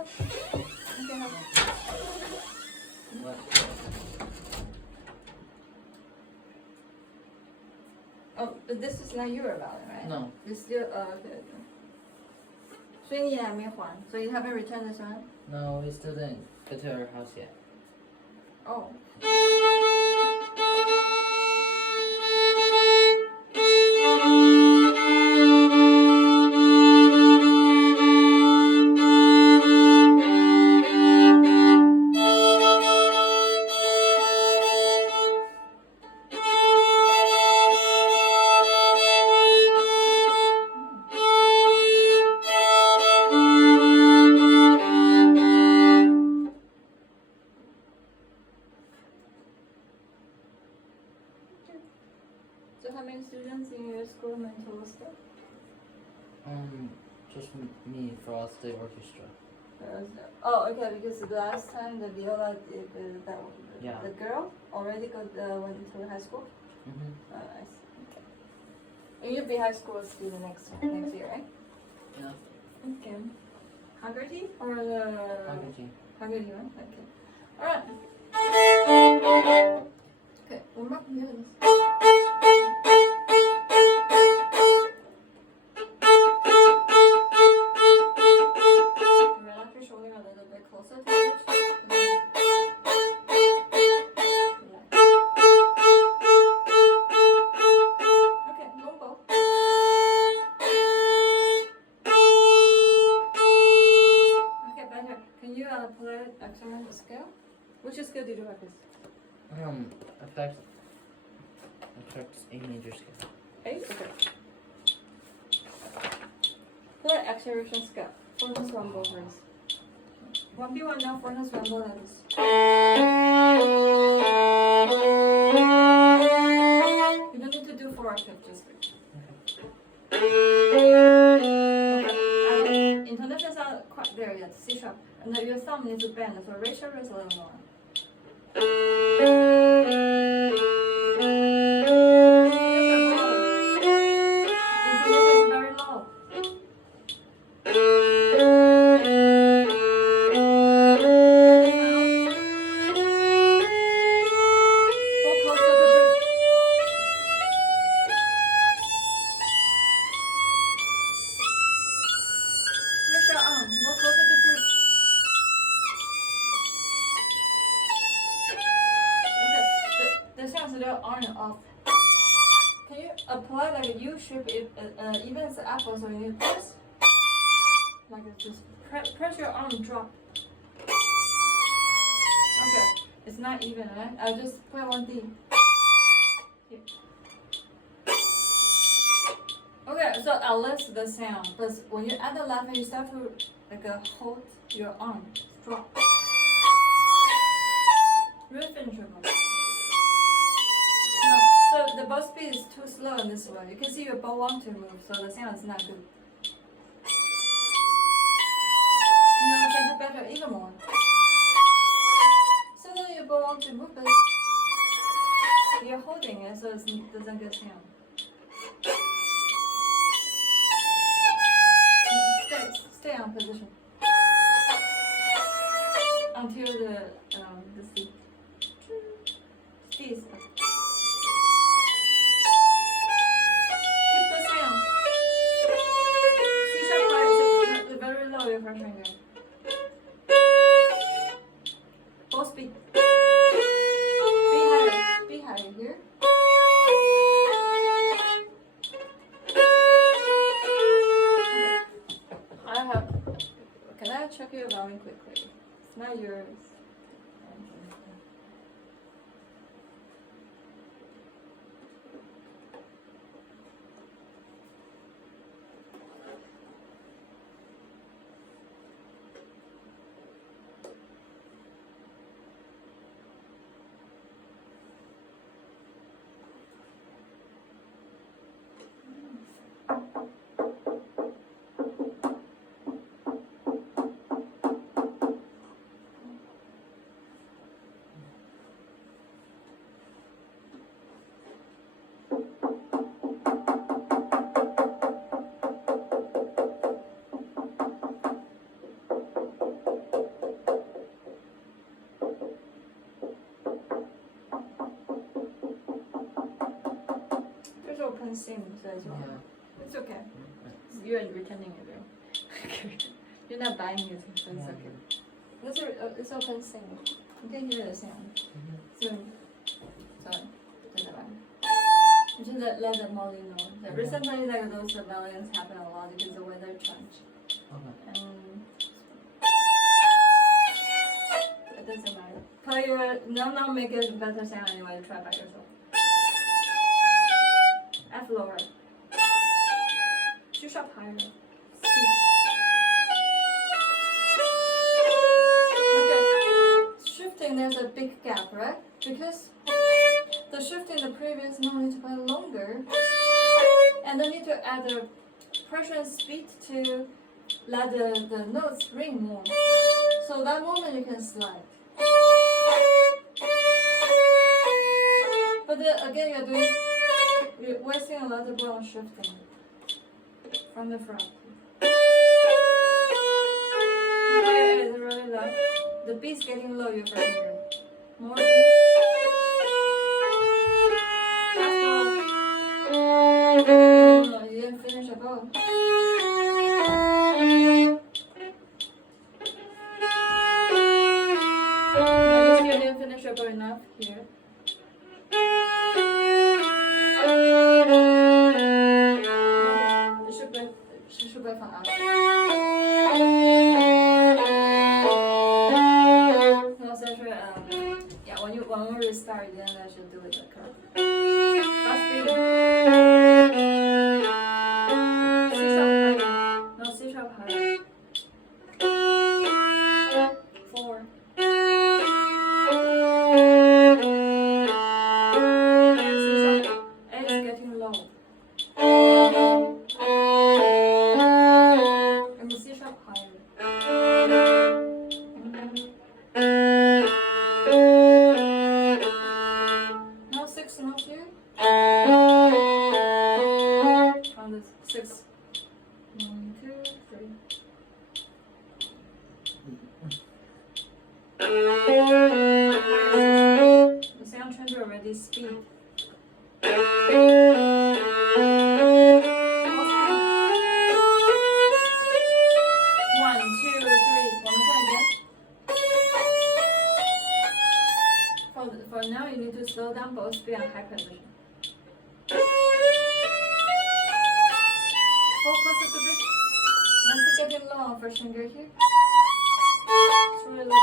help? Okay, help. What? Oh, but this is not your balance, right? No. You still, okay. 所以你也还没还，所以 you haven't returned this one? No, we still didn't go to our house yet. Oh. So how many students in your school mental stuff? Just me for us, the orchestra. Oh, okay, because the last time the viola did Yeah. the girl already went to high school? Mm-hmm. Oh, I see. Okay. And you'll be high school student next year, right? Yeah. Okay. Haggerty or the Haggerty one? Okay. Alright. Okay, one more. Yeah, relax your shoulder a little bit closer to your chest. Okay, one bow. Okay, better. Can you play accent scale? Which scale did you have this? Affects A major scale. A? Okay. Play acceleration scale. Four-notes rumble first. 1B1 now, four-notes rumble that is. You don't need to do 4 octaves, just wait. Okay. Intonations are quite there yet, C sharp. And then your thumb needs to bend, so raise your wrist a little more. Intonation is very low. Go closer to the bridge. Raise your arm. Go closer to the bridge. Okay. The sounds are on and off. Can you apply like a U shape if even it's apple, so you need to press? Like it's just press your arm, drop. Okay. It's not even, right? I'll just play one thing. Here. Okay, so I'll lift the sound, but when you add the laughing, you start to hold your arm, drop. Really finish your bow. No, so the bow speed is too slow in this way. You can see your bow want to move, so the sound is not good. No, you can do better, even more. Suddenly your bow want to move, but you're holding it, so it doesn't get sound. Stay on position until the C. C is up. Keep the sound. C sharp high, so very low your first finger. Both speed. Be higher here. Can I check your volume quickly? It's not yours. can sing as well. Yeah. It's okay. You're pretending it, though. You're not buying it, so it's okay. It's open sing. You can hear the sound. So, sorry. You should let the Molly know. That recently, like those rebellions happen a lot because the weather change. Okay. It doesn't matter. Play your now make it better sound anyway. Try by yourself. F lower. G sharp higher. Okay. Shifting, there's a big gap, right? Because the shift in the previous note need to play longer, and then need to add the pressure and speed to let the notes ring more. So that moment you can slide. But then again, you're wasting a lot of blow on shifting from the front. Okay, it's really low. The beat's getting low, you're getting here. More beat. No, you didn't finish a bow. No, you didn't finish your bow enough here. It should be from up. No, so actually, yeah, when we restart, then I should do it like that. That's beat. C sharp higher. No, C sharp higher. 4. C sharp. A is getting low. And the C sharp higher. Now 6 notes here. On the 6. 1, 2, 3. The sound change already speed. For now, you need to slow down both speed and high position. Focus at the bridge. Once you get it low on first finger here. It's really low.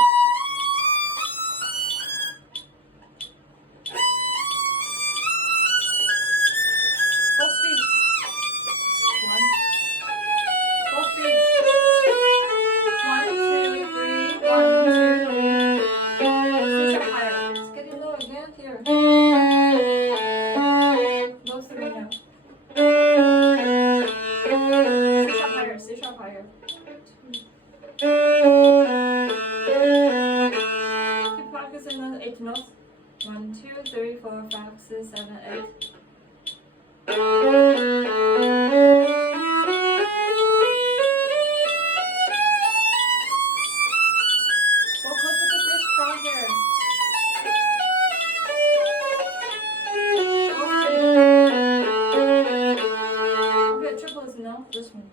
Both speed. 1. Both speed. 1, 2, 3. 1, 2, 3. C sharp higher. It's getting low again here. Low 3 now. C sharp higher. C sharp higher. Keep practicing on the 8 notes. 1, 2, 3, 4, 5, 6, 7, 8. Focus with the bridge from here. Okay, triple is no, this one.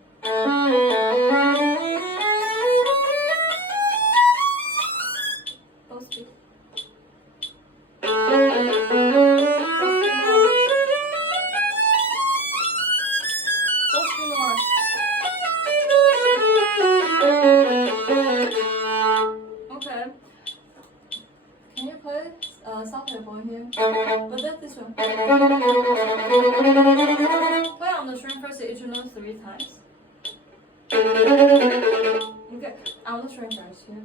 Both speed. Okay. Can you play something for here? But that's this one. Play on the string first, each note 3 times. Okay, on the string first here.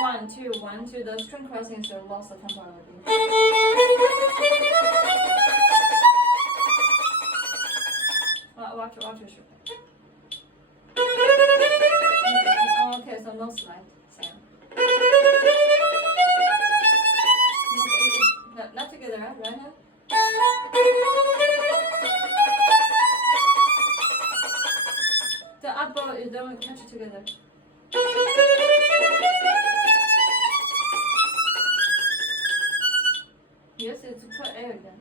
One, two, 1, 2. The string crossing is lost the tempo already. Watch your shoe. Oh, okay, so no slide. Sam. Okay, not together, right? Right hand. The up bow, the don't catch it together. Yes, it's put air again.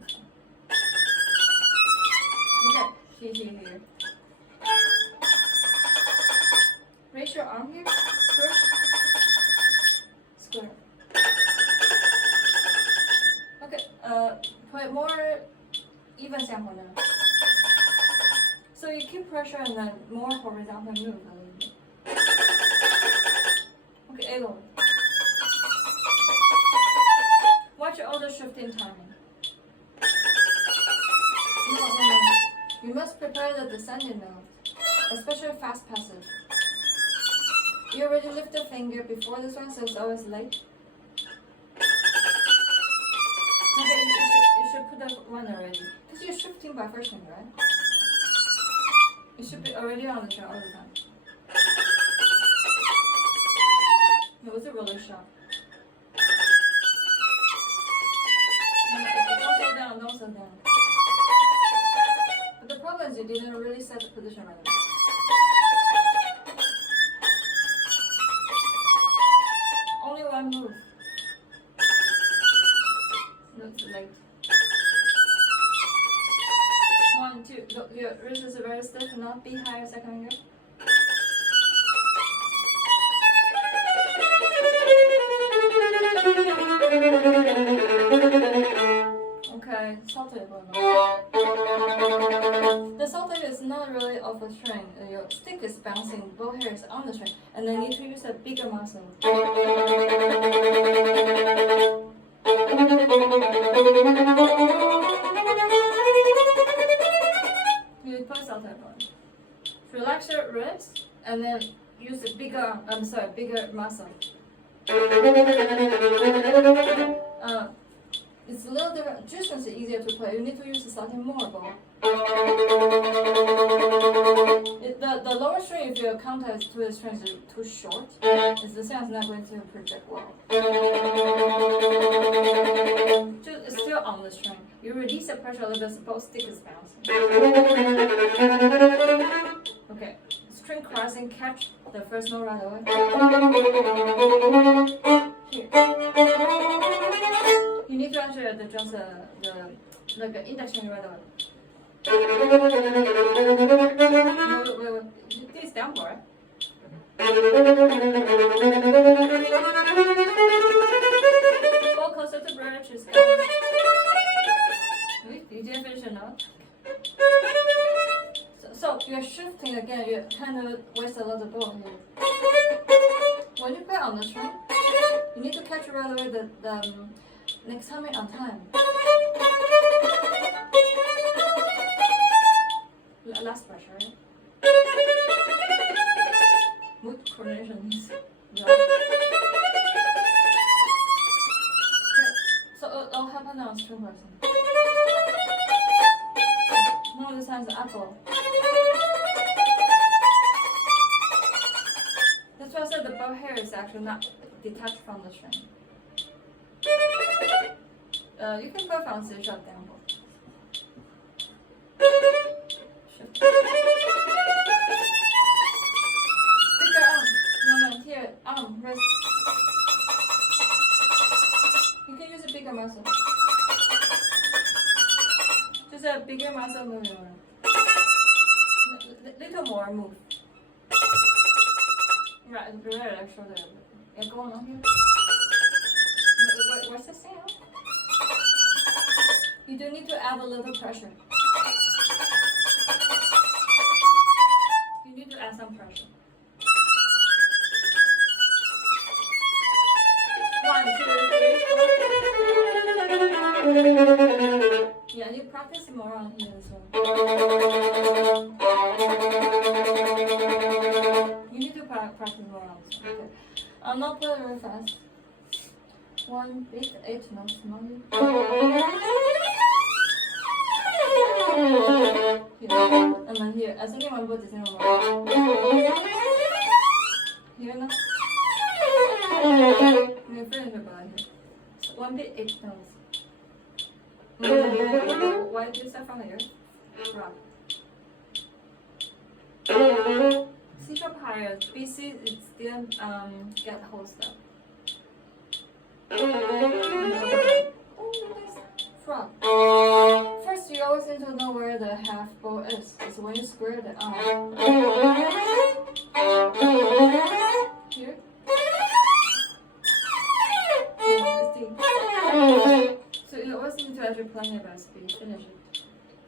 Okay, here. Raise your arm here. Square. Okay, put more even sample now. So you keep pressure and then more horizontal move a little bit. Okay, A lower. Watch all the shifting timing. No. You must prepare the descending note, especially fast passage. You already lift the finger before this one, so it's always late. Okay, you should put that one already. Because you're shifting by first finger, right? You should be already on the track all the time. It was a really sharp. Don't slow down, don't slow down. But the problem is you didn't really set the position right away. Only one move. Looks late. 1, 2, go. Your wrist is very stiff, not be higher second finger. Okay, salted one. The salted is not really off the string. Your stick is bouncing, bow hair is on the string, and then you need to use a bigger muscle. You put salted one. Relax your wrist, and then use a bigger muscle. It's a little different. Distance is easier to play. You need to use slightly more ball. The lower string, if your contact to the strings is too short, it's the sound's not going to project well. It's still on the string. You release the pressure a little bit, both stick is bouncing. Okay, string crossing, catch the first note right away. Here. You need to actually adjust the index finger right away. Wait. This down for it. Go closer to bridge. You didn't finish a note. So you're shifting again. You kind of waste a lot of ball here. When you play on the string, you need to catch right away the next timing on time. Last pressure, right? Mood coordination is right. Okay, so it'll happen on string person. Now this time is apple. That's why I said the bow hair is actually not detached from the string. You can put from C sharp down. Shift. Bigger arm. No, here. Arm, wrist. You can use a bigger muscle. Just a bigger muscle moving around. Little more move. Right, like shoulder. Yeah, go on here. What's the sound? You do need to add a little pressure. You need to add some pressure. 1, 2, 3, 4. Yeah, you practice more on here as well. You need to practice more on this one. Okay. I'll not play very fast. 1 beat, 8 notes. Here. And then here. I think one board is in one. Here now. We're finish about here. 1 beat, 8 notes. Why do you start from here? Rock. C sharp higher. higher. BC it still get the whole stuff. Frog. First, you always need to know where the half bow is. It's when you square the arm. Here. So you always need to actually play it by speed. Finish it.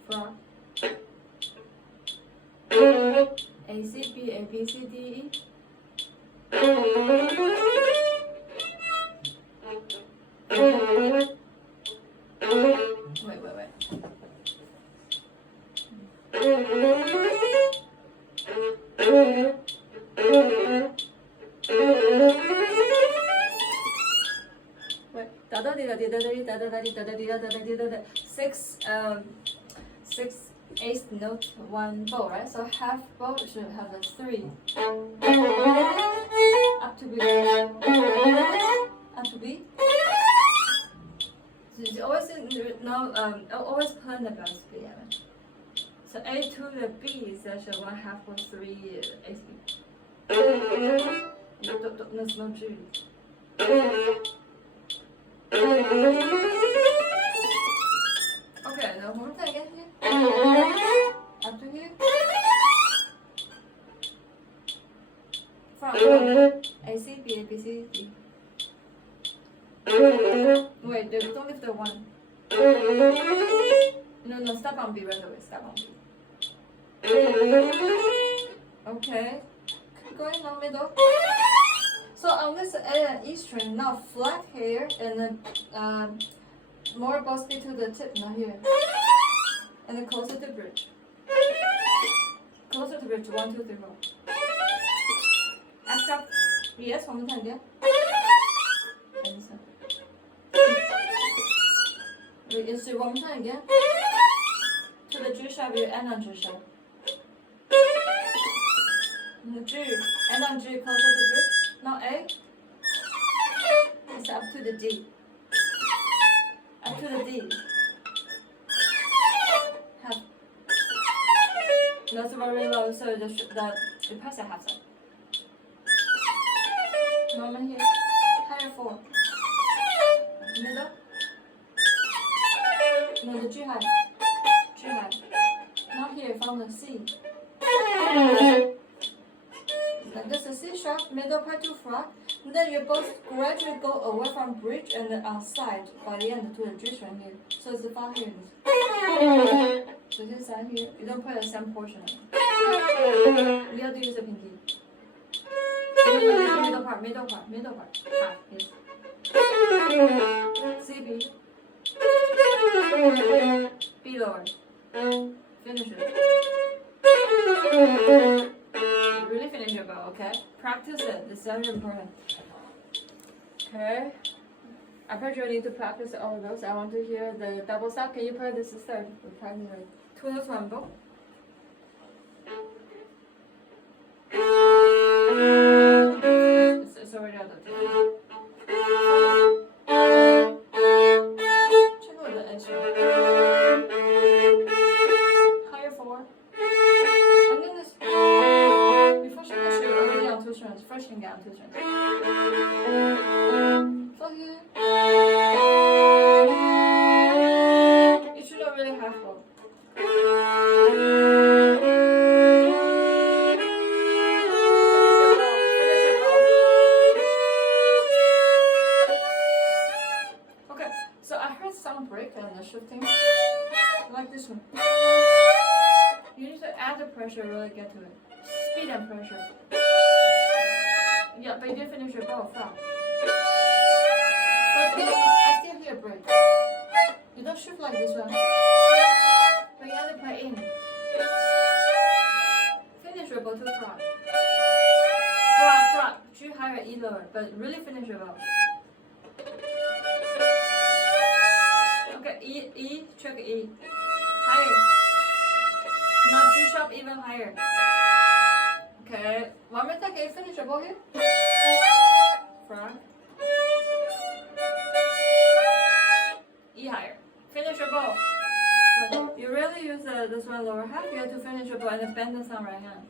Frog. A C B A B C D E. Wait. Six eighth note, one bow, right? So half bow should have a 3. Up to B. Up to B. So you always know, always plan the best B. So A to the B is actually 1 half or 3 eighth B. There's no G. Okay, now one more time again here. Up to here. From A C B A B C D. Wait, don't leave the 1. No, stop on B right away. Stop on B. Okay. Keep going down middle. So on this A and E string, now flat here and then more bow speed to the tip, not here. And then closer to bridge. Closer to bridge, 1, 2, 3, 4. Abstract. Yes, one more time again. Let's do one more time again. To the G sharp, you end on G sharp. G, end on G, closer to bridge. Now A. It's up to the D. Up to the D. Half. That's very low, so the press a half step. Normal here. Higher 4. Middle. No, the G high. G high. Now here, from the C. This is C sharp, middle part to front. And then you both gradually go away from bridge and then on side by the end to the G string here. So it's the 5 here. So this side here, you don't play the same portion. We have to use the pinky. Middle part. Half, yes. C, B. B lower. Finish it. Really finish your bow, okay? Practice it. It's very important. Okay. I pretty sure you need to practice all of those. I want to hear the double stop. Can you play this third? We're practicing like 2 notes, 1 bow. It's already out of time. Check out the edge. Higher 4. And then this. Before she gets you already on 2 strings. First you can get on 2 strings. So here. You should not really have both. Okay, so I heard some break and the shifting. Like this one. You need to add the pressure, really get to it. Speed and pressure. Yeah, but you didn't finish your bow from. But I still hear break. You don't shift like this one. But you have to play in. Finish your bow to front. Front. G higher, E lower. But really finish your bow. Okay, E, check E. Higher. Now G sharp even higher. Okay, one more time. Can you finish your bow here? Front. E higher. Finish your bow. But you really use this one lower half. You have to finish your bow and then bend this on right hand.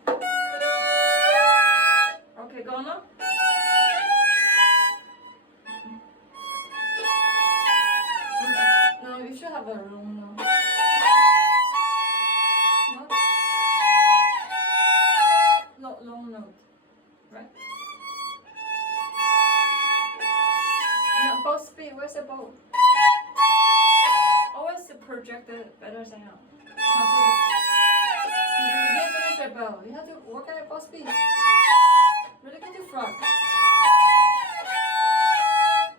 Okay, go on now. No, you should have a long note. No? No, long note. Right? No, bow speed. Where's the bow? Always project the better sound. You didn't finish your bow. You have to work at your bow speed. Really get to frog.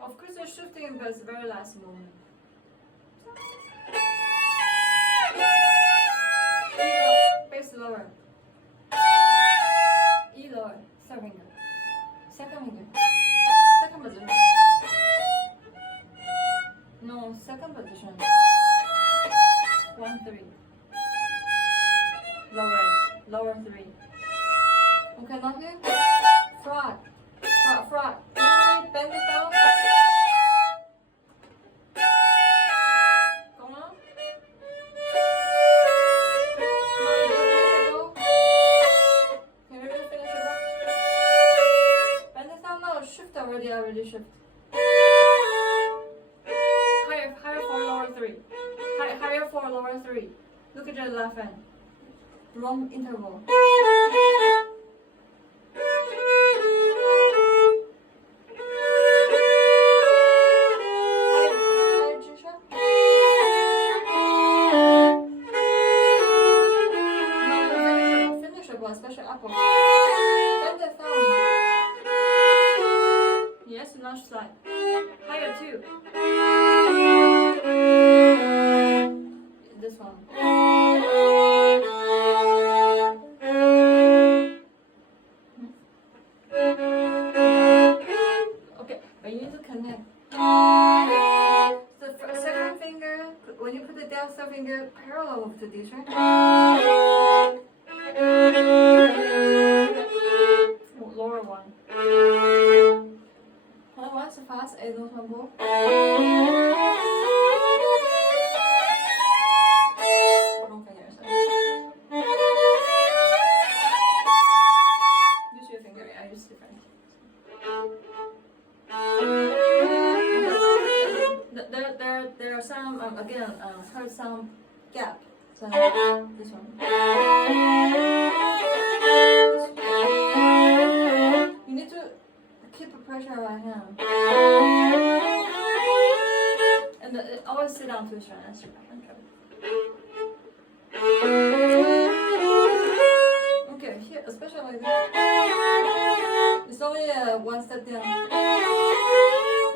Of course, you're shifting, but it's the very last moment. Bass lower. E lower. Third finger. Second finger. Second position. No, second position. 1, 3. Lower. Lower 3. Okay, now here. Frog. Frog. Frog. Bend it down. Go on. I already shift. Higher for lower 3. Higher for lower 3. Look at your left hand. Wrong interval. Higher G sharp. No, finishable, especially upper. Bend the thumb. Yes, not slide. Higher 2. This one. Okay, but you need to connect. The second finger, when you put it down, third finger parallel to this, right? Lower one. Once fast, I don't humble. Wrong finger, sorry. Use your finger, I use different. There are some, again, heard some gap. So, this one. You need to keep the pressure on my hand. And always sit down to the strand. That's right. Okay, here, especially like this. It's only one step down.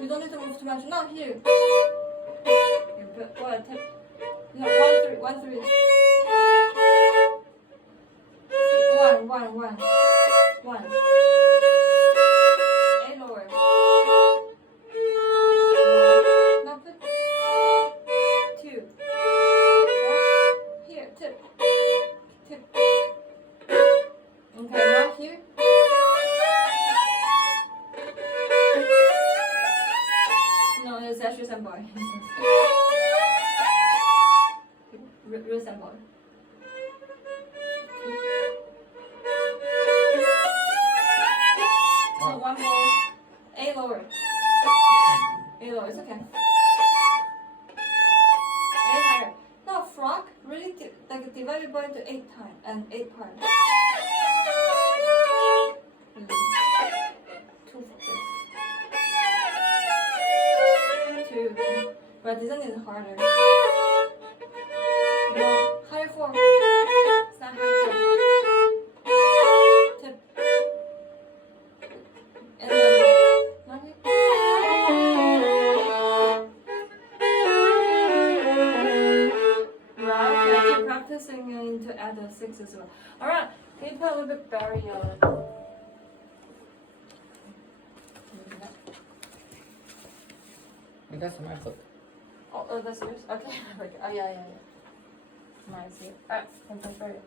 You don't need to move too much. Not here. Go ahead, tip. No, 1, 3. 1. 1. A lower. Now put 2. Here, tip. Okay, now here. No, it's actually some boy. Real simple. Oh, one more. A lower. A lower, it's okay. A higher. Now frog, really like divided by into 8 times and 8 parts. 2 for this. 2. But this one is harder. No, higher 4. It's not higher 4. Tip. And then, not here. Right, okay, keep practicing to add a 6 as well. Alright, can you put a little bit barrier? That's my book. Oh, that's yours? Okay. Oh, yeah. Mine's here. Alright, can transfer it.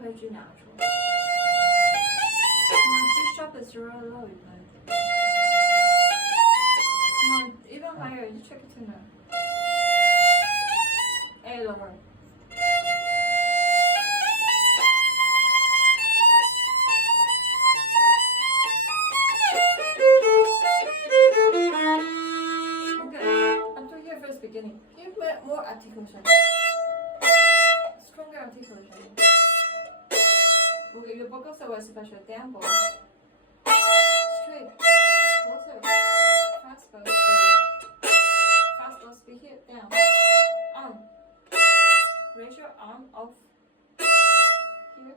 play G natural. Come on, G sharp is really low, you play. Come on, even higher, you check it tuner. A lower. Beginning. Give me more articulation. Stronger articulation. Okay, your vocals are special tempo. Straight. Closer. Fast bow speed. Fast bow speed here. Down. Arm. Raise your arm off. Here.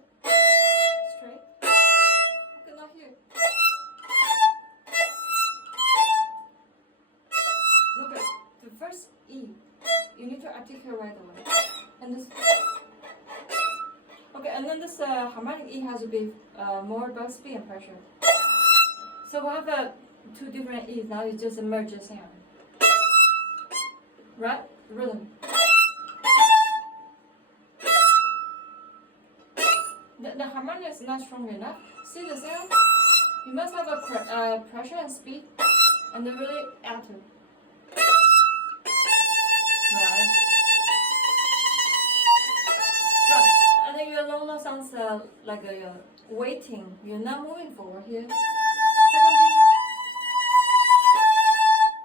Straight. Okay, now here. Look at the first E, you need to articulate right away. And this, okay, and then this harmonic E has to be more about speed and pressure. So we have two different E's. Now you just merge the sound, right? Rhythm. The harmonic is not strong enough. See the sound? You must have a pressure and speed, and then really add to. Right. And then your long note sounds like you're waiting. You're not moving forward here. Second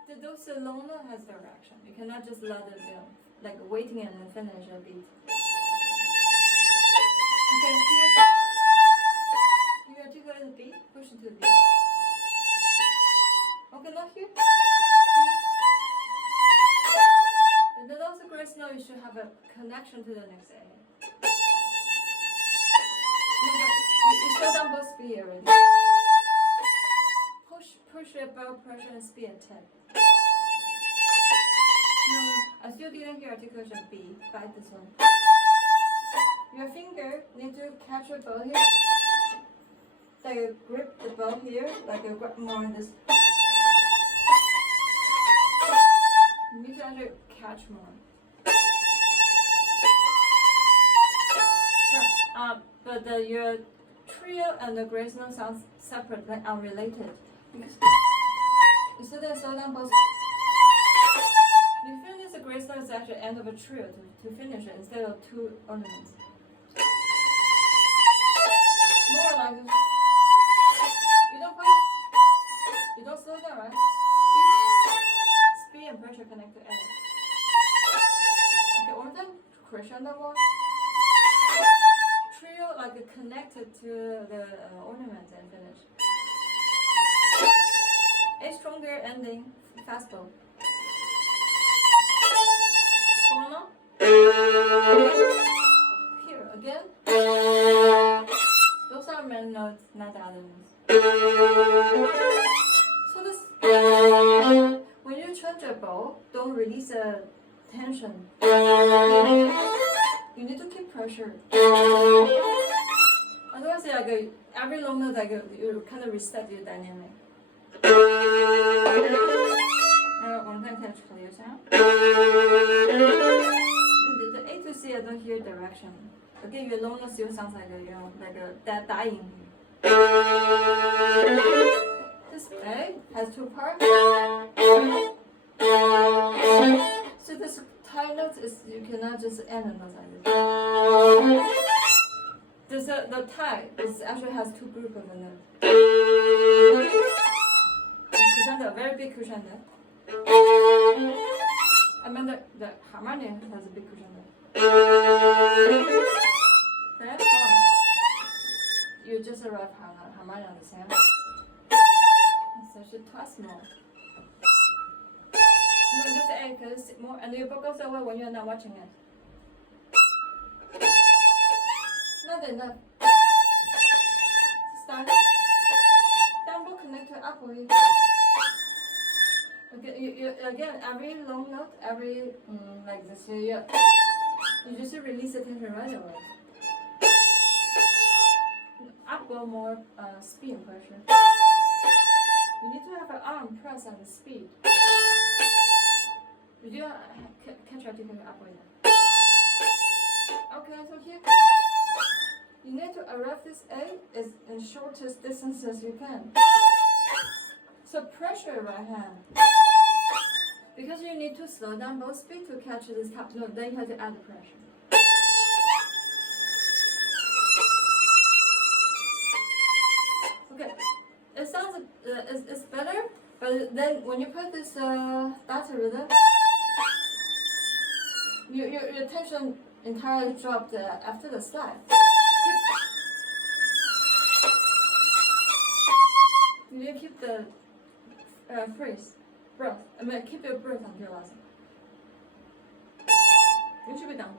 beat. Those long note has direction. You cannot just let it like waiting and then finish a beat. Okay, here. You articulate the beat, push it to the beat. Okay, now here. And then also grace note, you should have a connection to the next A. You slow down both speed already. Push your bow pressure and speed at 10. No, I still didn't hear articulation B. Bite this one. Your finger need to catch your bow here. So you grip the bow here, like you grab more in this. You need to actually catch more. But your trio and the grace note sounds separate, like unrelated. Because you still then slow down both. You finish the grace note is actually the end of a trio to finish it instead of two ornaments. More like you don't play, you don't slow down, right? Speed and pressure connect to A. Okay, one time crescendo one. Trio like connected to the ornaments and finish. A stronger ending, fast bow. Going on. Here again. Those are main notes, not the other ones. So this, when you change a bow, don't release the tension. You need to keep pressure. Otherwise, like every long note, like you kind of reset your dynamic. One time catch clear sound. The A to C, I don't hear direction. Again, your long note still sounds like that dying. This A has two parts. So this tie note is you cannot just end a note like this. The tie is actually has two groups of a note. Crescendo, very big crescendo. I mean the harmonic has a big crescendo. Okay, go on. You just arrive harmonic on the same. It's actually twice more. No, just A, because more, and your bow goes away when you're not watching it. Not enough. Start. Down bow connect to up bow. Okay, you again every long note, every like this, you just release the tension right away. Up bow more speed and pressure. You need to have an arm press and speed. Did you catch articulation up with it? Okay, so here. You need to arrive this A is in shortest distance as you can. So pressure your right hand. Because you need to slow down both speed to catch this top note, then you have to add the pressure. Okay, it sounds it's better, but then when you put this data rhythm, your tension entirely dropped after the slide. You keep the breath. I mean, keep your breath until last. You should be down.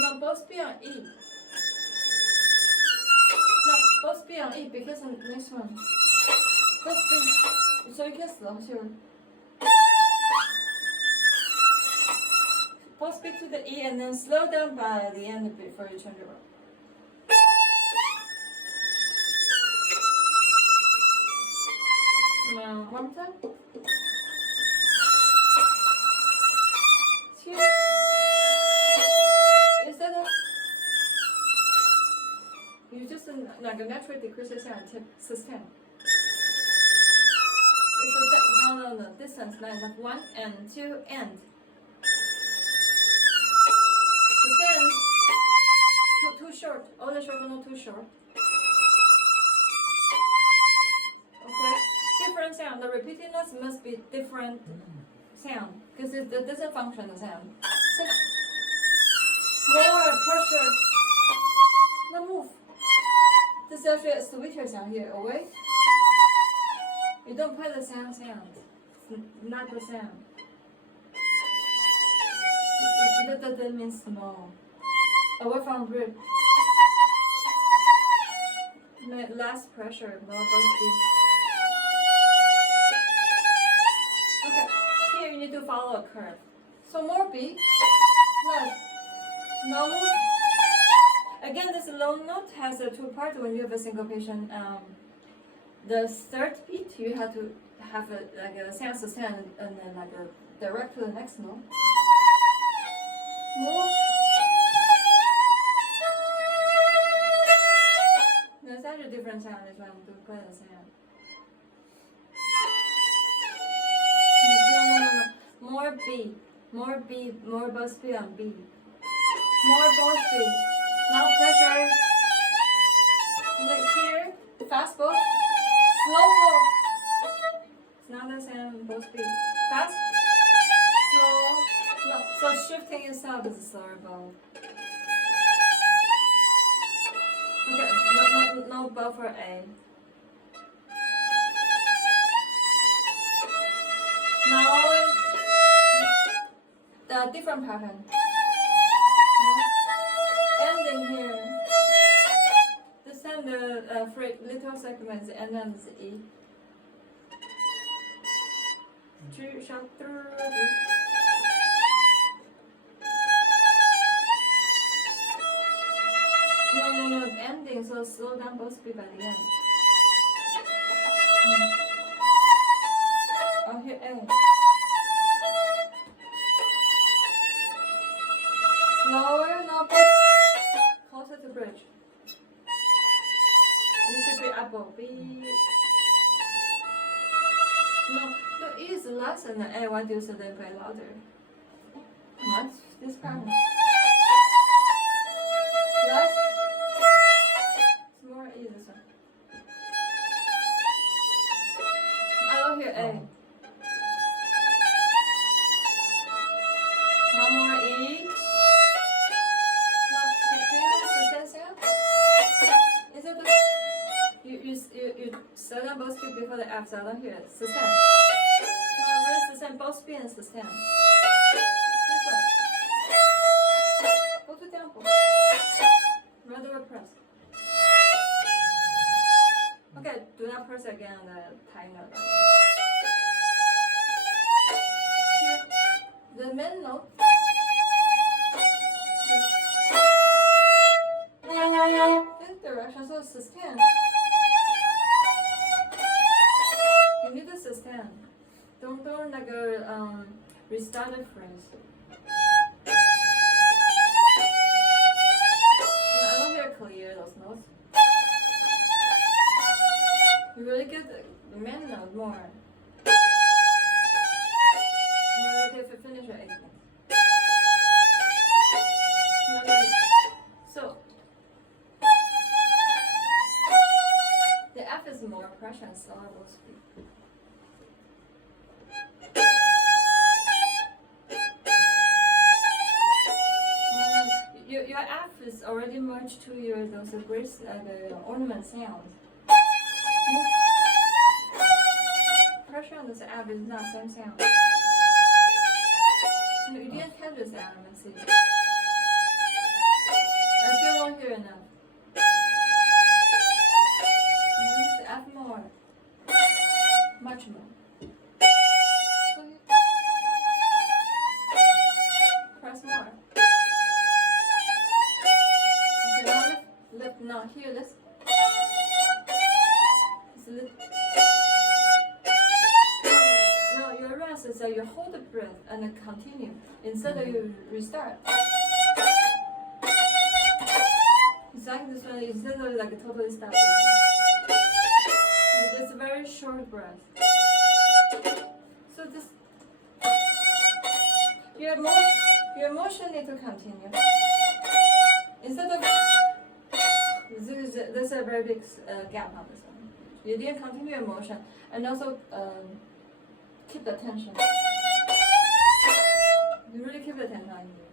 Now both be on E. Now both be on E because on the next one. Both be, so you can slow here. Both speed to the E and then slow down by the end before you change around. One more time. Here. Instead of you just like a naturally decrease the sound to sustain. No. Distance line of 1 and 2 and. Sustain. Too short. All the short, not too short. Okay. Different sound. The repeating notes must be different sound because it doesn't function the sound. So, more pressure. Now move. This is actually a sweeter sound here. Away. You don't play the sound. It's not the sound. That means small. Away from grip. Less pressure. No both. Okay. Here you need to follow a curve. So more B. Less. No move. Again, this low note has a two parts when you have a syncopation. The third beat you have to have a sound sustain and then like a direct to the next note. Move. There's actually different sound as well to play the sound. No. More B, more both B on B. More both B. Now pressure. Look here, fast ball, slow ball. It's not the same, both speed. Fast, slow. No, so shifting itself is a slower ball. Okay, no ball for A. Now, the different pattern. Ending here. This time the little segments end on the E. Two sharp through. No, ending, so slow down both speed by the end. Oh, here A. Slower, now closer to bridge. You should be apple. B. No, E is less than the A. Why do you say they play louder? Nice. This pattern. Less. It's more E this one. I don't hear A. Now more E. You slow down both feet before the F, so I don't hear it. Sustain. No, where's sustain? Both feet and sustain. This one. Go to tempo. Rather press. Okay, do not press again on the tie note. Here, the main note. This direction, so sustain. You need to sustain. Don't like a restarted phrase. already merged to your those great ornament sounds. Pressure on this F is not same sound. You didn't catch this sound, let's see. I still don't hear enough. Use F more. Much more. Press more. Okay, now lift. Now hear this. Just lift. Now your rest is that you hold the breath and then continue instead of you restart. Exactly this one instead of like totally stop. It's a very short breath. So this your motion need to continue. Instead of there's a very big gap on this one. You didn't continue your motion and also keep the tension. You really keep the tension on you.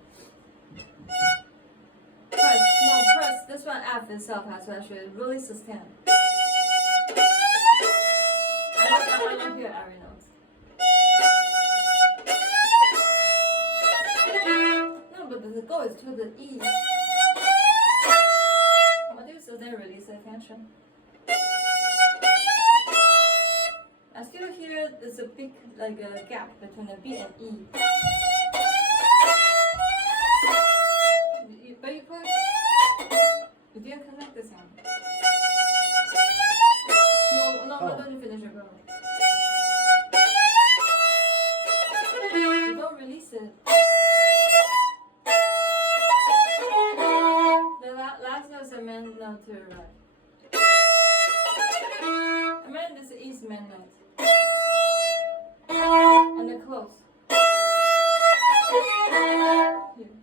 Press. This one F itself has to actually really sustain. I don't hear every note. No, but the goal is to the E. What do you so then release the tension? I still hear there's a big like a gap between the B and E. But you didn't connect the sound. No, why don't you finish your bow? You don't release it. The last note is a main note to your right. I mean, this is main note. And then close. Here.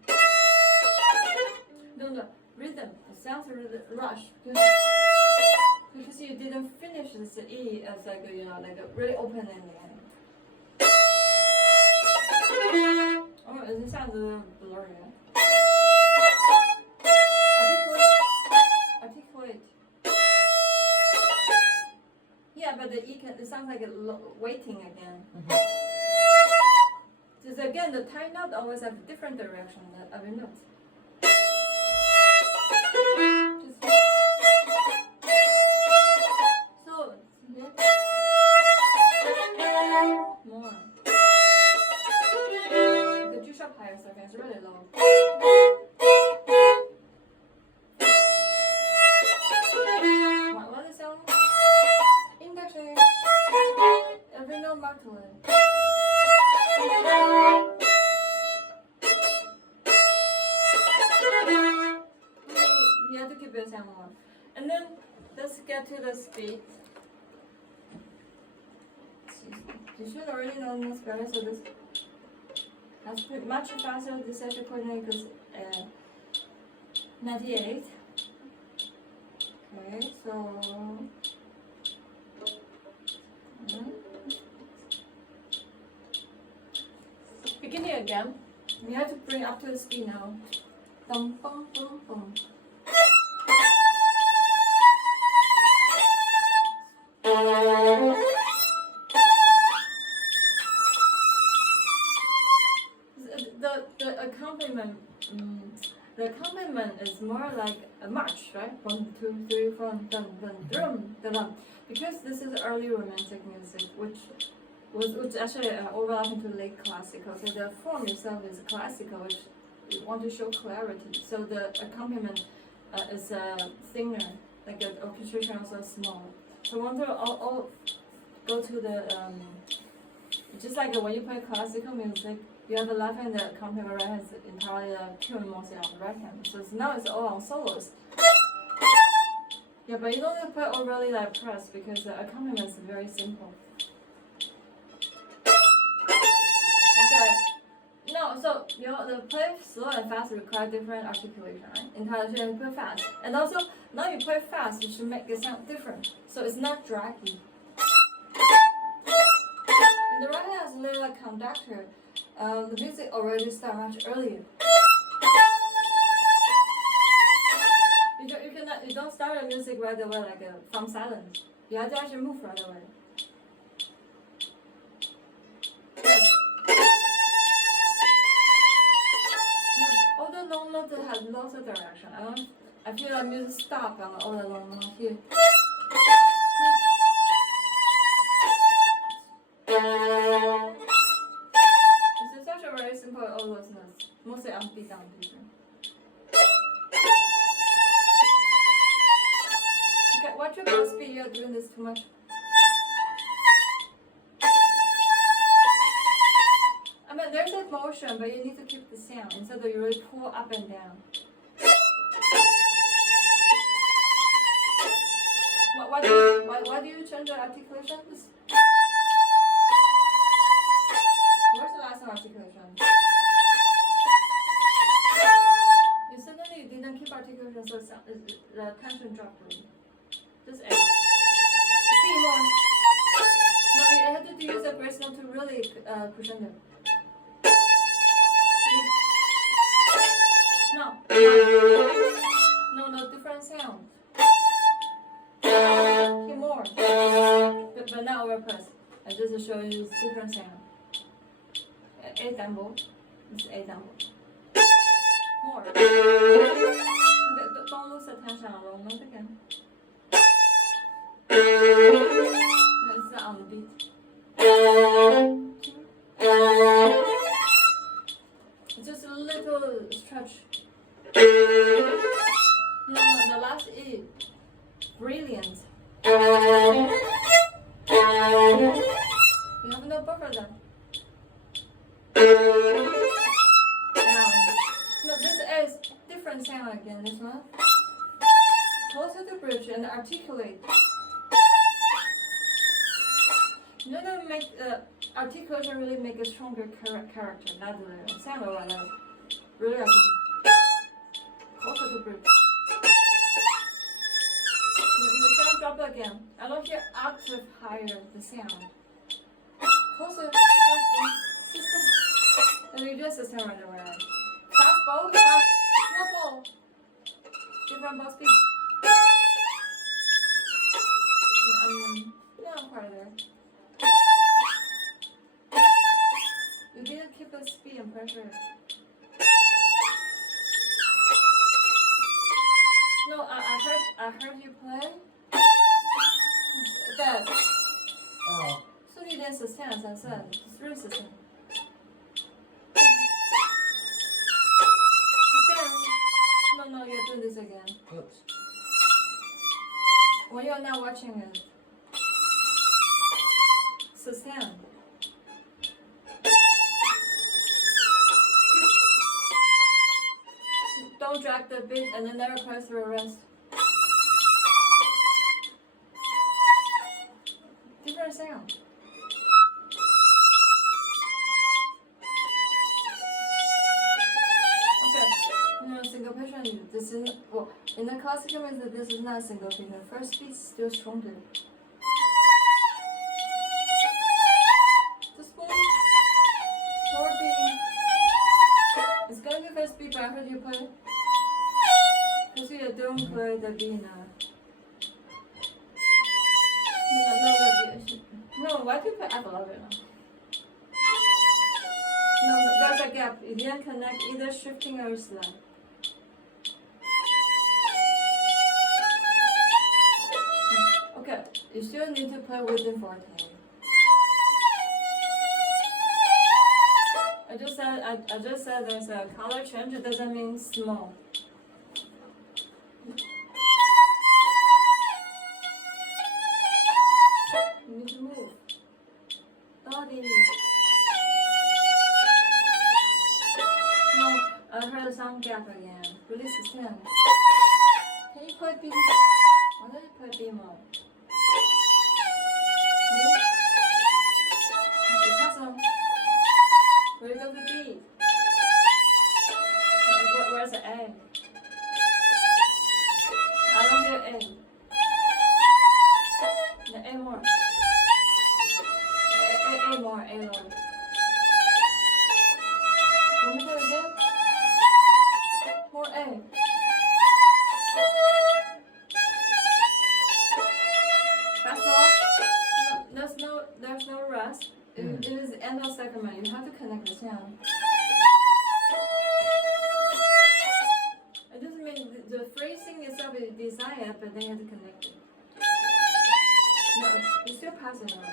No, rhythm. It sounds really rush because you didn't finish this E as like a, like a really open in the end. Oh, it sounds a little blurry. Articulate. Yeah, but the E it sounds like it's waiting again. Because again, the tie note always have a different direction than every note. So, more. The G sharp higher second is really low. What is sound? Indexing. Every note markedly. You have to keep your sound on. And then let's get to the speed. You should already know this better, so this that's pretty much faster. This actually coordinate because 98. Okay, so beginning again. We have to bring up to the speed now. Bum, bum, bum, bum. The accompaniment is more like a march, right? 1, 2, 3, 4, dun, dun, drum, dun, dun. Because this is early romantic music, which actually overlapped into late classical. So the form itself is classical, which we want to show clarity. So the accompaniment is thinner, like the orchestration also small. So we want to all go to the just like when you play classical music. You have the left hand that accompaniment, right hand is entirely tune mostly on the right hand. So now it's all on solos. Yeah, but you don't need to play overly like press because the accompaniment is very simple. Okay. No, so the play slow and fast require different articulation, right? Entirely you play fast. And also now you play fast, you should make it sound different. So it's not draggy. And the right hand is a little like conductor. The music already started much earlier. start the music right away, like from silence. You have to actually move right away. Yes. All the long notes have lots of direction. I feel like music stop on all the long notes here. It's actually very simple, all those notes. Mostly upbeat, downbeat. Okay, watch your ball speed, you're doing this too much. I mean, there's a motion, but you need to keep the sound instead of you really pull up and down. Why do you change the articulation? Where's the last articulation? You suddenly didn't keep articulation, so the tension dropped. Just A. B more. No, you have to use the brace note to really crescendo. No. No, different sound. Keep more. But not overpress. I just show you different sound. A double. It's A double. More. Okay, don't lose attention on long note again. It's on the beat. Just a little stretch. No, the last E. Brilliant. You have no buffer then. Down. No, this is different sound again, this one. Closer to the bridge and articulate. You know that make articulation really make a stronger character, not the sound or whatever. Really articulate. Closer to the bridge. The sound drop again. I don't hear octave higher the sound. Closer, faster, system. And you just system right away. Fast bow, fast, slow bow. Different bow speed. No, I'm quite there. You didn't keep the speed and pressure. No, I heard you play. That. Oh. So you didn't sustain, as I said. It's really sustain. Sustain. No, you're doing this again. Oops. When you're not watching it. Sustain. Don't drag the beat and then never press the rest. Different sound. Okay, syncopation. This is well in the classical music. This is not syncopation. First beat is still stronger. Just one more beat. It's gonna be first beat, but I heard you play. Because you don't play the beat now. No, why do you play F11 now? No, there's a gap. You didn't connect either shifting or slide. Okay, you still need to play with the forte. I just said there's a color change. It doesn't mean small. You need to move. Body. No, I heard some gap again. Really sustain. Can you play B? Why don't you play B more? Move. Because where goes the B? Where's the A? I don't hear A. The A more. A more, A lower. Can you do it again? More A. have to connect the sound. It doesn't mean the phrasing itself is desired, but then you have to connect it. No, it's still passing on.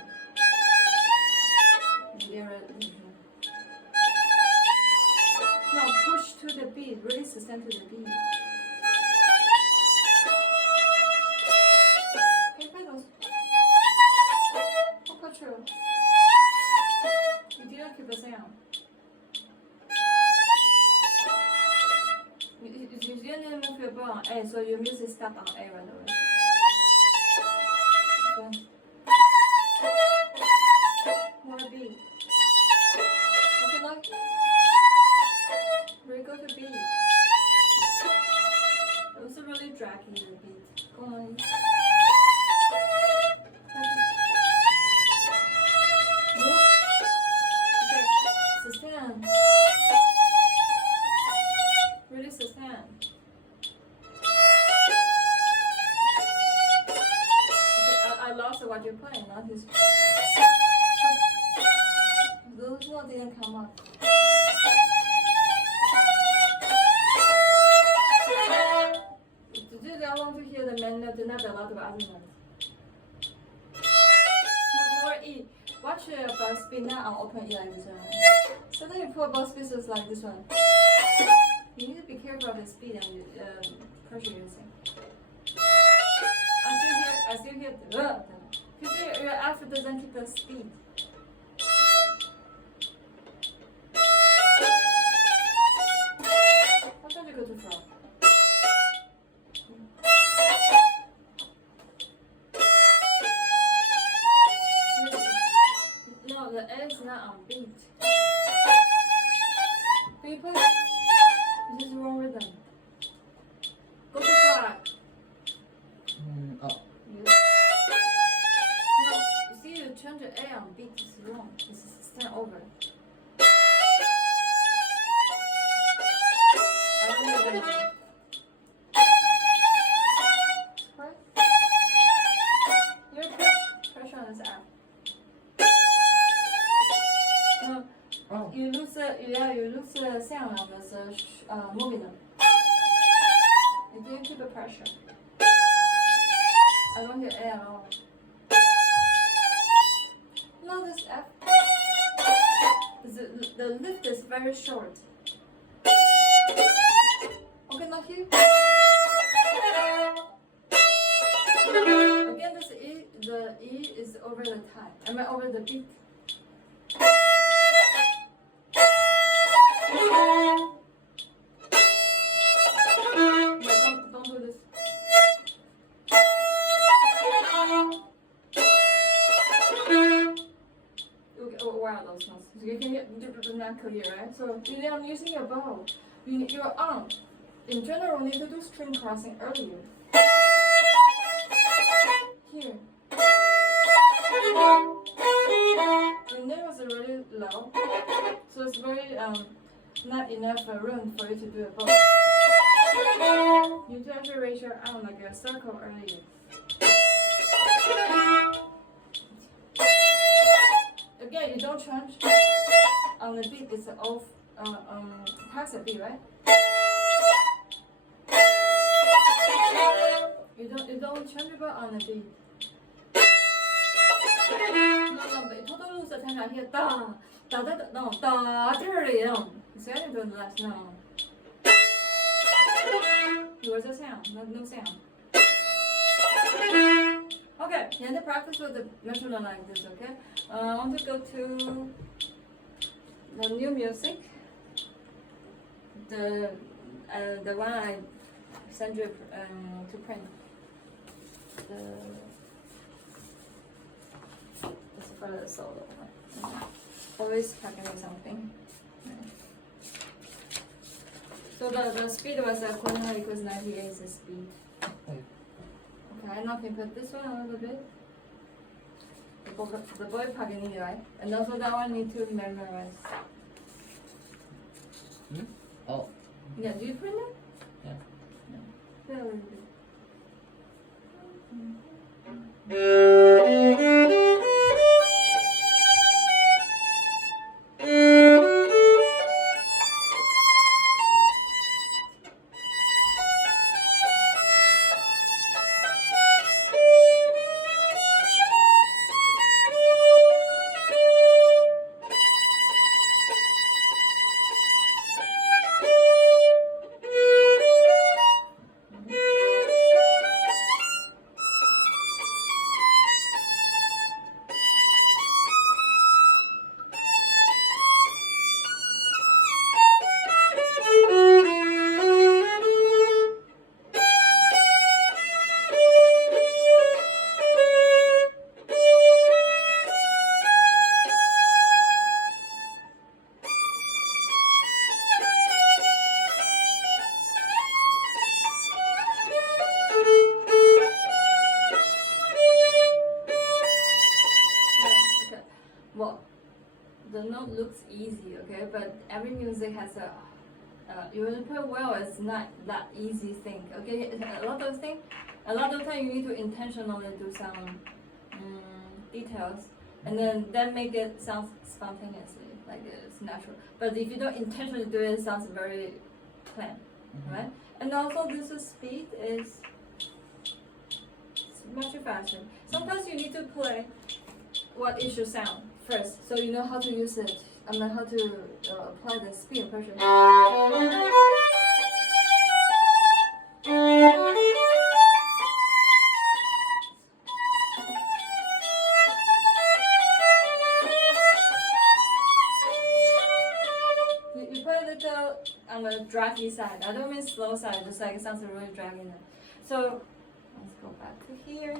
No, push to the beat, really sustain to the beat. Can you play those? How about you? You didn't keep the sound. You didn't move your bow on A, so your music stopped on A right away. Okay. More B. Okay, now we go to B. It was really dragging the beat. Go on. Move. Okay, sustain. Really sustain. Okay, I lost what you're playing. Now this. Those notes didn't come up. Did you want to hear the main note? Not a lot of other notes. More E. Watch your bass beat now on open E like this one. So then you put both pieces like this one. You need to be careful of the speed and pressure you're using. I still hear the. You see, your F doesn't keep the speed. How should you go too far? No, the A is not on beat. People, this is wrong rhythm. Go too far. Oh. Yes. No, you see, you change the A on beat. It's wrong. It's stand over. I don't know the name. Right? You're pressure on this app. Oh. You lose the sound on this moving them. You didn't keep the pressure. I don't hear A at all. Now this F, the lift is very short. Okay, now here. Again, this E, the E is over the time. I mean over the beat. Don't do this. Okay, where are those notes? So you can get not clear, right? So I'm using your bow. Your arm. In general, need to do string crossing earlier. Here. Your nails are really low, so it's very not enough room for you to do a bow. You have to raise your arm like a circle earlier. Again, you don't change on the beat. It's off. Past the beat, right? You don't change it on the beat. No, but total lose attention here. Da, da, da, no, da, there. So I didn't do the last no. Where's the sound? No sound. Okay, you have to practice with the metronome like this, okay? I want to go to the new music. The one I sent you to print. It's for the solo. Always packing something. So the speed was accordingly because 98 is the speed. Okay, now can put this one a little bit. The boy packing it, right? And also that one need to memorize. Oh. Yeah, do you print it? Yeah. Yeah, a little bit. key, okay? But every music has a you will play well. It's not that easy thing, okay? A lot of time you need to intentionally do some details, and then make it sound spontaneously, like it's natural. But if you don't intentionally do it, it sounds very planned, right? And also this speed is much faster. Sometimes you need to play what is your sound first, so you know how to use it. I mean, how to apply the speed and pressure. You play a little on the draggy side. I don't mean slow side, just like it sounds really draggy now. So let's go back to here.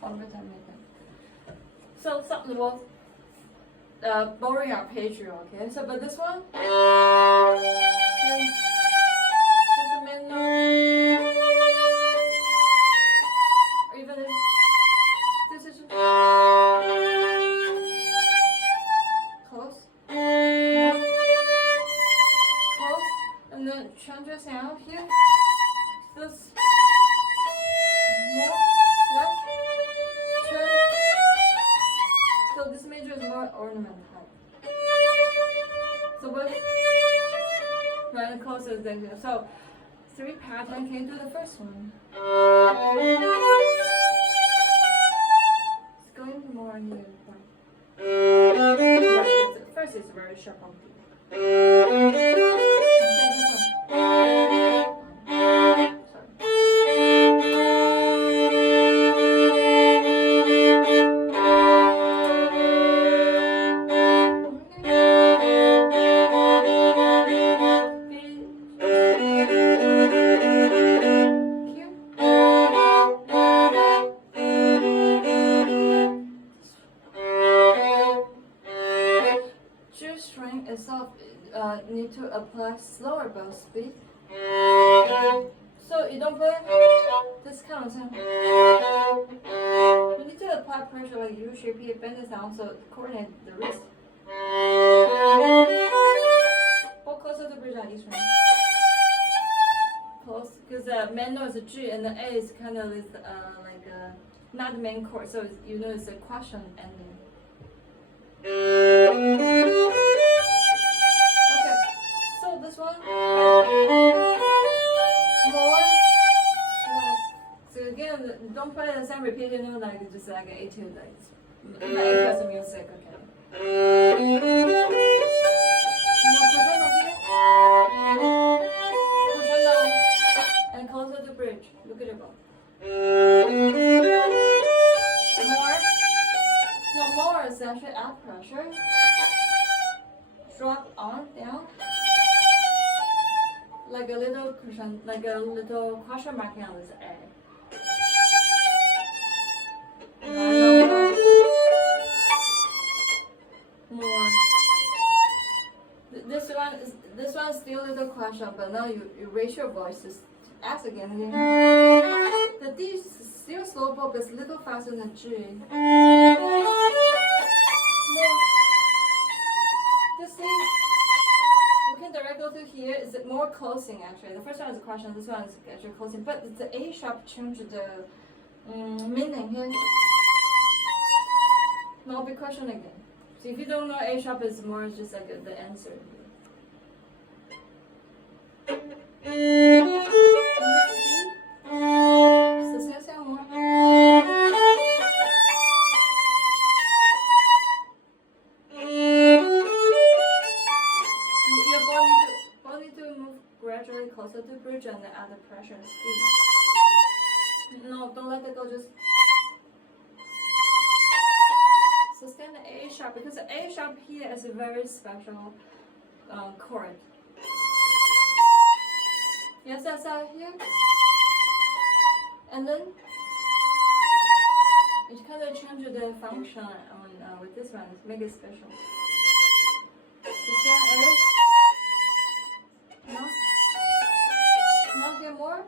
One more time again. So something about borrowing our page here, okay? So but this one, there's a main note, or even this is close, close, and then change the sound here. This more, less, turn. So this major is more ornament type. So what? Right, closer than here. So 3 pattern. Can you do the first one? It's going more here. Right, first is very sharp on the. Itself need to apply slower bow speed. So you don't play this kind of sound. You need to apply pressure like U shape here, bend the sound so coordinate the wrist. Or closer to bridge on each one. Close, because the main note is a G and the A is kind of like not the main chord, so you know it's a question ending. This one more, less. So again, don't play the same repeated note like just like an etude, like A music. Okay. Now crescendo here, crescendo, and closer to bridge. Look at it go. More. No, more is actually add pressure. Drop on down. Like a little cushion, like a little question marking on this A. More. This one is still a little question, but now you raise your voice to ask again. The D is still slow but it's a little faster than G. More. The C. Direct go to here is more closing actually. The first one is a question, this one is actually closing. But the A sharp changed the meaning here. Now be question again. So if you don't know, A sharp is more just like the answer here. So say more. Gradually closer to bridge and add the pressure and speed. No, don't let it go, just sustain the A sharp because the A sharp here is a very special chord. Yes, that's out here. And then you kind of change the function on with this one, make it special. Sustain A. No? Not here more?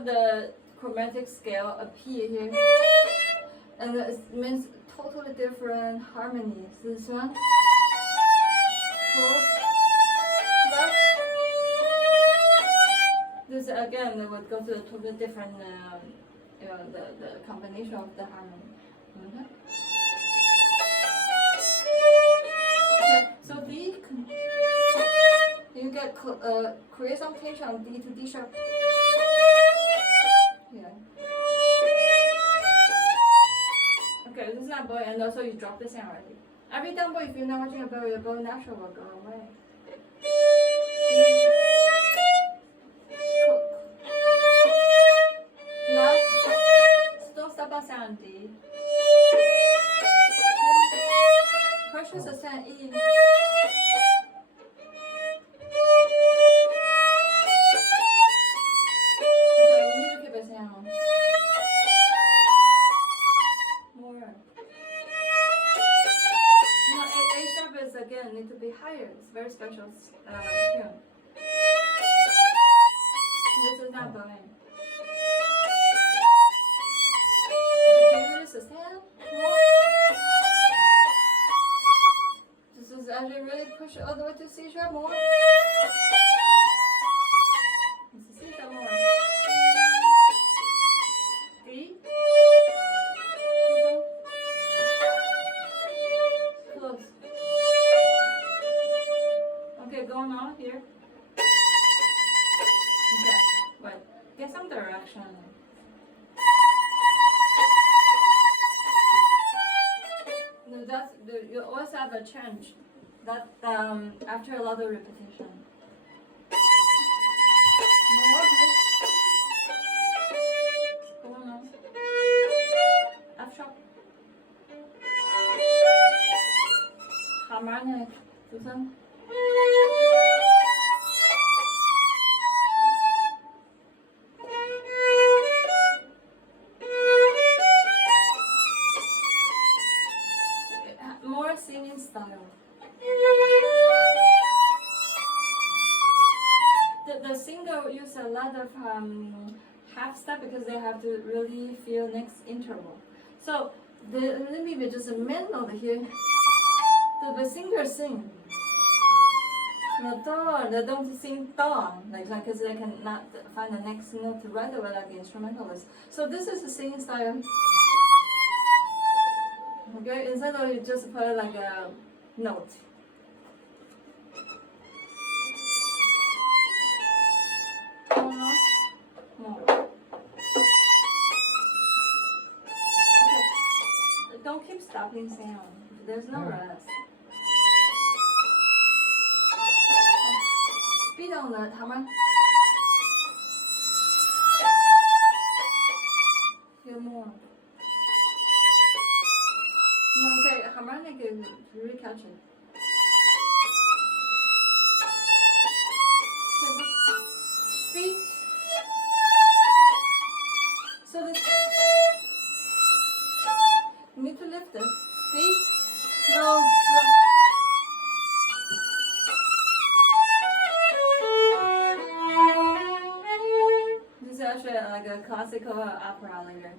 have the chromatic scale appear here, and it means totally different harmonies. This one, close, left. This again would go to a totally different, the combination of the harmony. Okay. Okay, so D, you get create some tension on D to D sharp. Yeah. Okay, this is not boy, and also you drop the sound already. Every down boy, if you're not watching a bow, your bow natural will go away. Last, still step on sound D. Pressure sustain E. Okay, we need to keep it sound. More. No, A sharp is again need to be higher. It's very special tune. This is not bowing. Okay, can you really sustain? More. This is actually really push all the way to C sharp. More. This is C sharp more. D. Close. Okay, going on here. Okay, wait. Get some direction. No, that's you always have a change. That after a lot of repetition. More, please. Going on. F sharp. Harmonic. Susan. More singing style. The singer use a lot of half step because they have to really feel next interval. So let me be just a main note here. The singer sing. They don't sing down, because they cannot find the next note right away like the instrumentalist. So this is the singing style. Okay, instead of you just put like a note. More. Okay, don't keep stopping sound. There's no rest. Speed on the hammer. Feel more. Okay, harmonic is really catchy. Okay, speed. So this you need to lift it. Speed. Slow. This is actually like a classical opera later.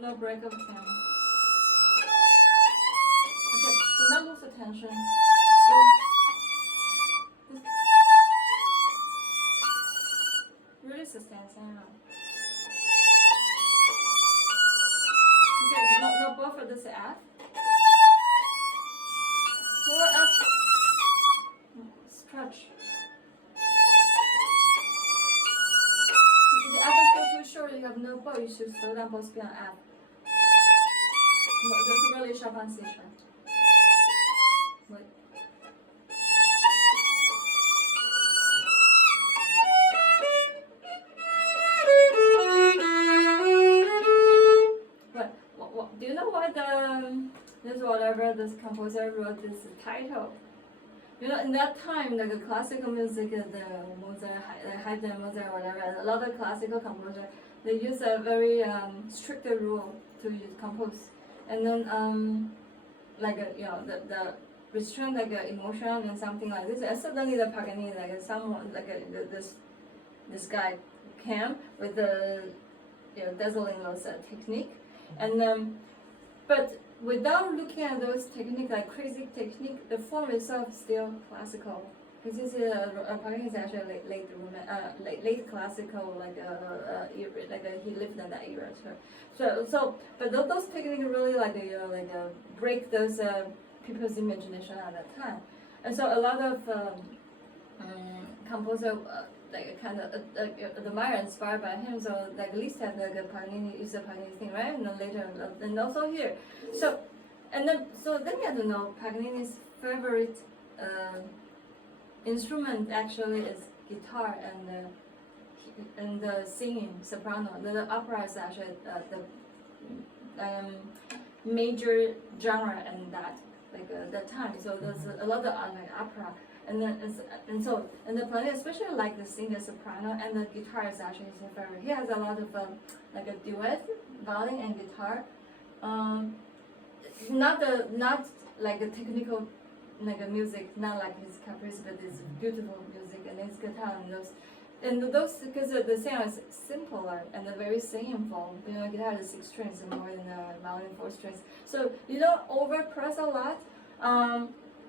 No break of sound. Okay, do not lose attention. So this really sustain sound. Okay, no both for this F. More F. Stretch. If the F is go too short, you have no bow, you should slow down both speed on F. That's really sharp on C sharp. Wait. What, do you know why this composer wrote this title? In that time, like classical music, the Mozart, Haydn, Mozart, whatever, a lot of classical composers, they use a very stricter rule to compose. And then, the restrain like emotion and something like this, and suddenly the Paganini someone this guy came with the dazzling those technique, and but without looking at those technique like crazy technique, the form itself is still classical. Because this is Paganini is actually late classical, era, he lived in that era too. So but those techniques really break those people's imagination at that time, and so a lot of composer admire, inspired by him. So like Liszt had Paganini use the Paganini thing, right? And then later, and also here. So then you have to know Paganini's favorite instrument actually is guitar and the singing soprano. The opera is actually the major genre in that time. So there's a lot of opera. And the Paganini especially like the singer soprano, and the guitar is actually his favorite. He has a lot of a duet, violin and guitar. Not like a technical music, not like his caprice, but it's beautiful music and his guitar and those because the sound is simpler and very singing. Guitar is 6 strings and more than violin 4 strings. So you don't overpress a lot.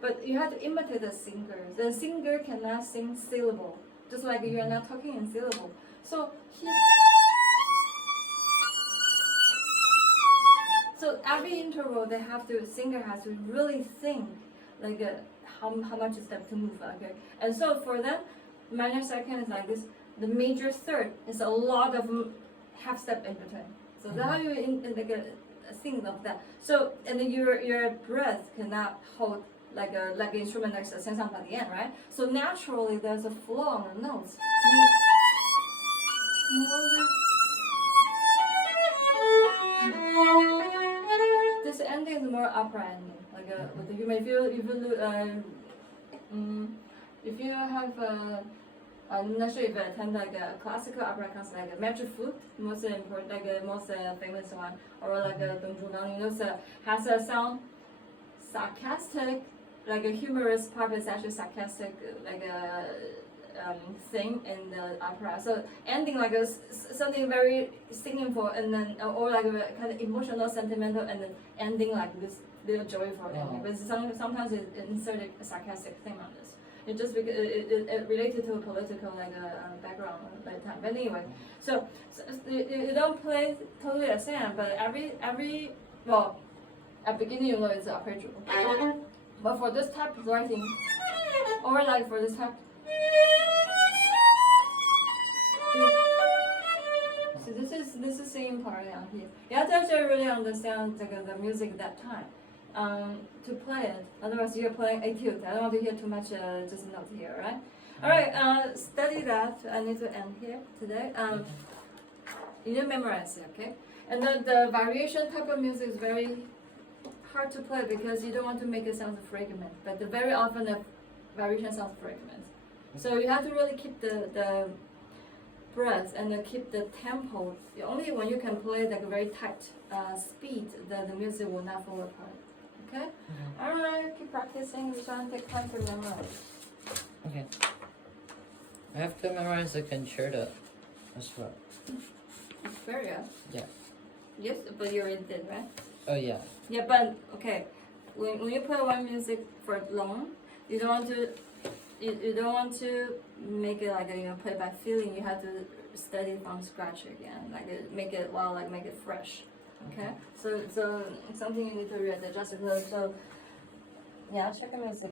But you have to imitate the singer. The singer cannot sing syllable, just like you are not talking in syllable. So every interval, singer has to really think how much step to move. Okay, and so for them, minor second is like this. The major third is a lot of half step in between. So that's how you think of that. So and then your breath cannot hold like an instrument like the Sansampadien, right? So naturally there's a flow on the notes. This ending is more opera ending. You may feel if you have I'm not sure if you attend a classical opera concert like Match Flute, most important most famous one, or Don Giovanni, has a sound sarcastic. A humorous part is actually sarcastic, thing in the opera. So ending something very singing and then or a kind of emotional, sentimental, and then ending this little joyful ending. But sometimes it inserted a sarcastic thing on this. It just because it related to a political background at that time. But anyway, so you don't play totally the same, but every at beginning it's arpeggio. But for this type of writing, or for this type, so this is singing part down here. You have to actually really understand the music at that time to play it. Otherwise, you're playing etude. I don't want to hear too much just note here, right? All right, study that. I need to end here today. You need to memorize it, okay? And the variation type of music is very hard to play because you don't want to make it sound fragment, but very often the variation sounds fragment. So you have to really keep the breath and keep the tempo. Only when you can play a very tight speed, the music will not fall apart. Okay? Alright, keep practicing. We shall take time to memorize. Okay. I have to memorize the concerto as well. Very Yeah. Yes, but you already did, right? Oh yeah. Yeah, but okay. When you play one music for long, you don't want to make it play by feeling. You have to study from scratch again, make it fresh. Okay. So something you need to readjust. So yeah, check the music.